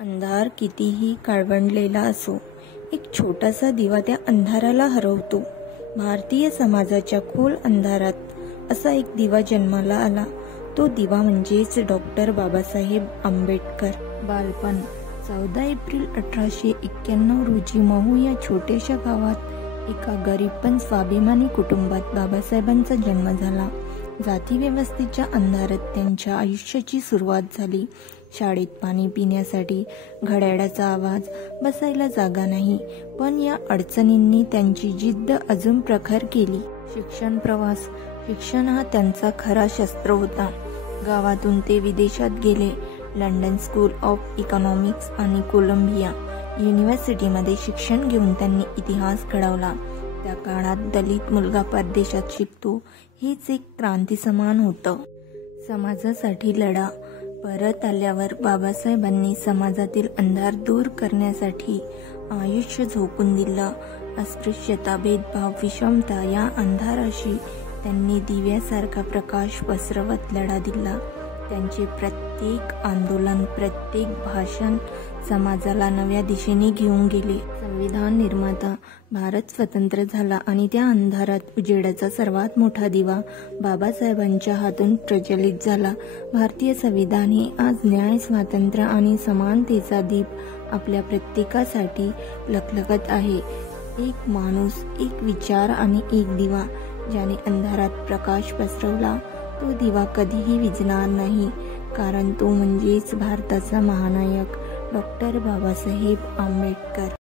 अंधार कितीही काळवंडलेला असो, एक छोटासा दिवा त्या अंधाराला हरवतो. भारतीय समाजाच्या खोल अंधारात असा एक दिवा जन्माला आला. तो दिवा म्हणजेच डॉक्टर बाबासाहेब आंबेडकर. बालपण 14 एप्रिल 1891 रोजी महू या छोट्याशा गावात एका गरीब पण स्वाभिमानी कुटुंबात बाबासाहेबांचा जन्म झाला. जातीव्यवस्थेच्या अंधारात त्यांच्या आयुष्याची सुरुवात झाली. शाळेत पाणी पिण्यासाठी घड्याळाचा आवाज, बसायला जागा नाही, पण या अडचणींनी त्यांची जिद्द अजून प्रखर केली. शिक्षण प्रवास. शिक्षण हा त्यांचा खरा शस्त्र होता. गावातून ते विदेशात गेले. लंडन स्कूल ऑफ इकॉनॉमिक्स आणि कोलंबिया युनिव्हर्सिटीमध्ये शिक्षण घेऊन त्यांनी इतिहास घडवला. त्या काळात दलित मुलगा परदेशात शिकतो हेच एक क्रांती समान होतं. समाजासाठी लढा. परत आल्यावर बाबासाहेबांनी समाजातील अंधार दूर करण्यासाठी आयुष्य झोकून दिलं. अस्पृश्यता, भेदभाव, विषमता या अंधाराशी त्यांनी दिव्यासारखा प्रकाश पसरवत लढा दिला. त्यांचे प्रत्येक आंदोलन, प्रत्येक भाषण समाजाला नव्या दिशेने घेऊन गेले. संविधान निर्माता. भारत स्वतंत्र झाला आणि त्या अंधारात उजेडाचा सर्वात मोठा दिवा बाबासाहेबांच्या हातून प्रज्वलित झाला. भारतीय संविधान हे आज न्याय, स्वातंत्र्य आणि समानतेचा दीप आपल्या प्रत्येकासाठी लखलखत आहे. एक माणूस, एक विचार आणि एक दिवा ज्याने अंधारात प्रकाश पसरवला. तो दिवा कधीही विझणार नाही, कारण तो म्हणजेच भारताचा महानायक डॉक्टर बाबासाहेब आंबेडकर.